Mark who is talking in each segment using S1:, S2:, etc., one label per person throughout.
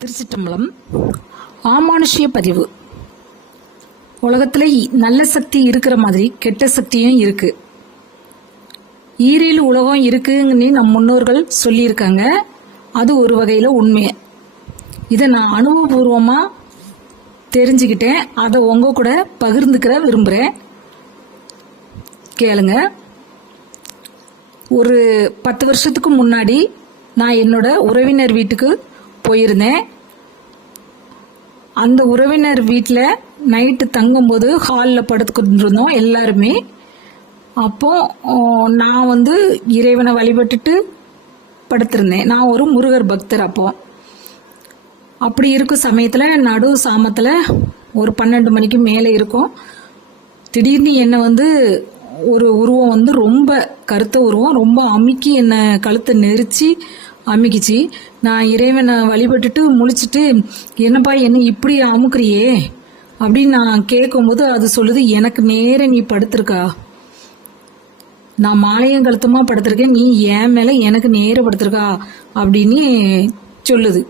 S1: திருச்சிட்டம்பலம் ஆமானுஷ்ய பதிவு. உலகத்துல நல்ல சக்தி இருக்கிற மாதிரி கெட்ட சக்தியும் இருக்கு. ஈரில் உலகம் இருக்குன்னு நம் முன்னோர்கள் சொல்லியிருக்காங்க. அது ஒரு வகையில உண்மை. இதை நான் அனுபவபூர்வமா தெரிஞ்சுக்கிட்டேன். அதை உங்க கூட பகிர்ந்துக்கிற விரும்புறேன். கேளுங்க. ஒரு பத்து வருஷத்துக்கு முன்னாடி நான் என்னோட உறவினர் வீட்டுக்கு போயிருந்தேன். அந்த உறவினர் வீட்டில் நைட்டு தங்கும்போது ஹாலில் படுத்துக்கிட்டுருந்தோம் எல்லாருமே. அப்போ நான் வந்து இறைவனை வழிபட்டுட்டு படுத்திருந்தேன். நான் ஒரு முருகர் பக்தர் அப்போ. அப்படி இருக்கும் சமயத்தில் நடு சாமத்தில் ஒரு பன்னெண்டு மணிக்கு மேலே இருக்கும். திடீர்னு என்னை வந்து ஒரு உருவம் வந்து ரொம்ப கருத்த உருவம் ரொம்ப அமுக்கி என்னை கழுத்தை நெரிச்சு அமுக்கிச்சு நான் இறைவனை வழிபட்டுட்டு முழிச்சிட்டு என்னப்பா என்ன இப்படி அமுக்குறியே? அப்படின்னு நான் கேட்கும்போது அது சொல்லுது எனக்கு நேர நீ படுத்திருக்கா. நான் மாலையும் கழுத்தமா படுத்திருக்கேன் நீ என் மேலே எனக்கு நேர படுத்திருக்கா? அப்படின்னு சொல்லுது.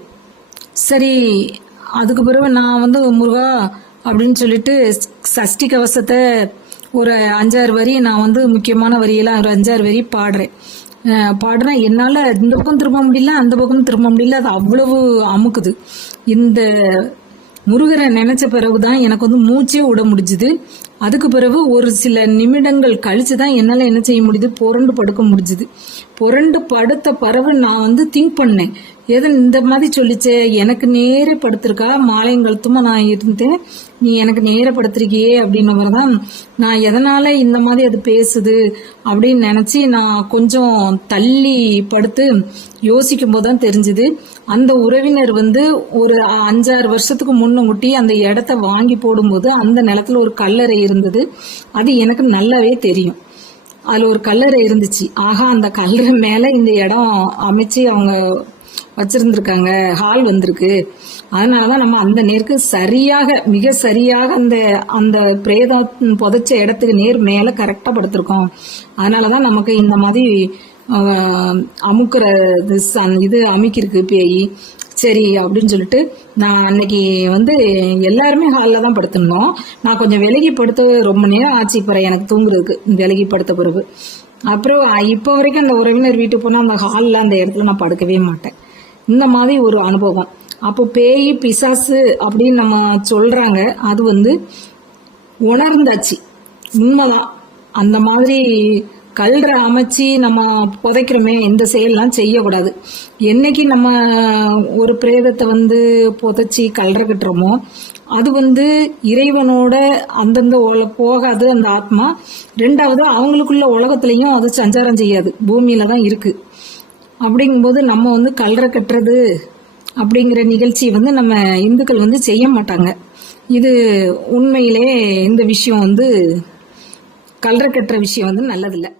S1: சரி அதுக்கு பிறகு நான் வந்து முருகா அப்படின்னு சொல்லிட்டு சஷ்டி கவசத்தை ஒரு அஞ்சாறு வரி நான் வந்து முக்கியமான வரியெல்லாம் ஒரு அஞ்சாறு வரி பாடுறேன். பாடுறேன். என்னால் இந்த பக்கம் திரும்ப முடியல அந்த பக்கம் திரும்ப முடியல. அது அவ்வளவு அமுக்குது. இந்த முருகரை நினைச்ச பிறகுதான் எனக்கு வந்து மூச்சே விட முடிஞ்சுது. அதுக்கு பிறகு ஒரு சில நிமிடங்கள் கழிச்சு தான் என்னால் என்ன செய்ய முடியுது? புரண்டு படுக்க முடிஞ்சுது. புரண்டு படுத்த பிறகு நான் வந்து திங்க் பண்ணேன். எது இந்த மாதிரி சொல்லிச்சே எனக்கு நேரே படுத்திருக்கா? மாலையங்கழுத்துமா நான் இருந்தேன். நீ எனக்கு நேரே படுத்திருக்கியே அப்படின்ன மாதிரி தான் நான் எதனால இந்த மாதிரி அது பேசுது அப்படின்னு நினச்சி நான் கொஞ்சம் தள்ளி படுத்து யோசிக்கும் போது தான் தெரிஞ்சுது. அந்த உறவினர் வந்து ஒரு அஞ்சாறு வருஷத்துக்கு முன்ன முட்டி அந்த இடத்த வாங்கி போடும்போது அந்த நிலத்துல ஒரு கல்லறை இருந்தது. அது எனக்கு நல்லாவே தெரியும். அதில் ஒரு கல்லறை இருந்துச்சு. ஆகா அந்த கல்லறை மேலே இந்த இடம் அமைச்சு அவங்க வச்சுருந்துருக்காங்க. ஹால் வந்திருக்கு. அதனால தான் நம்ம அந்த நேருக்கு சரியாக மிக சரியாக அந்த அந்த பிரேதம் புதைச்ச இடத்துக்கு நேர் மேலே கரெக்டாக படுத்திருக்கோம். அதனாலதான் நமக்கு இந்த மாதிரி அமுக்கிற அமுக்குற இது இது அமைக்கிருக்கு பேய். சரி அப்படின்னு சொல்லிட்டு நான் அன்னைக்கு வந்து எல்லாருமே ஹாலில் தான் படுத்திருந்தோம். நான் கொஞ்சம் விலகி படுத்து ரொம்ப நேரம் ஆச்சு. இப்போ எனக்கு தூங்குறதுக்கு விலகி படுத்த பிறகு. அப்புறம் இப்போ வரைக்கும் அந்த உறவினர் வீட்டுக்கு போனால் அந்த ஹாலில் அந்த இடத்துல நான் படுக்கவே மாட்டேன். இந்த மாதிரி ஒரு அனுபவம். அப்போ பேய் பிசாசு அப்படின்னு நம்ம சொல்கிறாங்க அது வந்து உணர்ந்தாச்சு. உண்மைதான். அந்த மாதிரி கல்ற அமைச்சு நம்ம புதைக்கிறோமே இந்த செயல்லாம் செய்யக்கூடாது. என்னைக்கு நம்ம ஒரு பிரேதத்தை வந்து புதைச்சி கல்ற கட்டுறோமோ அது வந்து இறைவனோட அந்தந்த போகாது அந்த ஆத்மா. ரெண்டாவது அவங்களுக்குள்ள உலகத்துலேயும் அது சஞ்சாரம் செய்யாது. பூமியில தான் இருக்கு. அப்படிங்கும்போது நம்ம வந்து கல்ற கட்டுறது அப்படிங்கிற நிகழ்ச்சி வந்து நம்ம இந்துக்கள் வந்து செய்ய மாட்டாங்க. இது உண்மையிலே இந்த விஷயம் வந்து கல்ற கட்டுற விஷயம் வந்து நல்லதில்லை.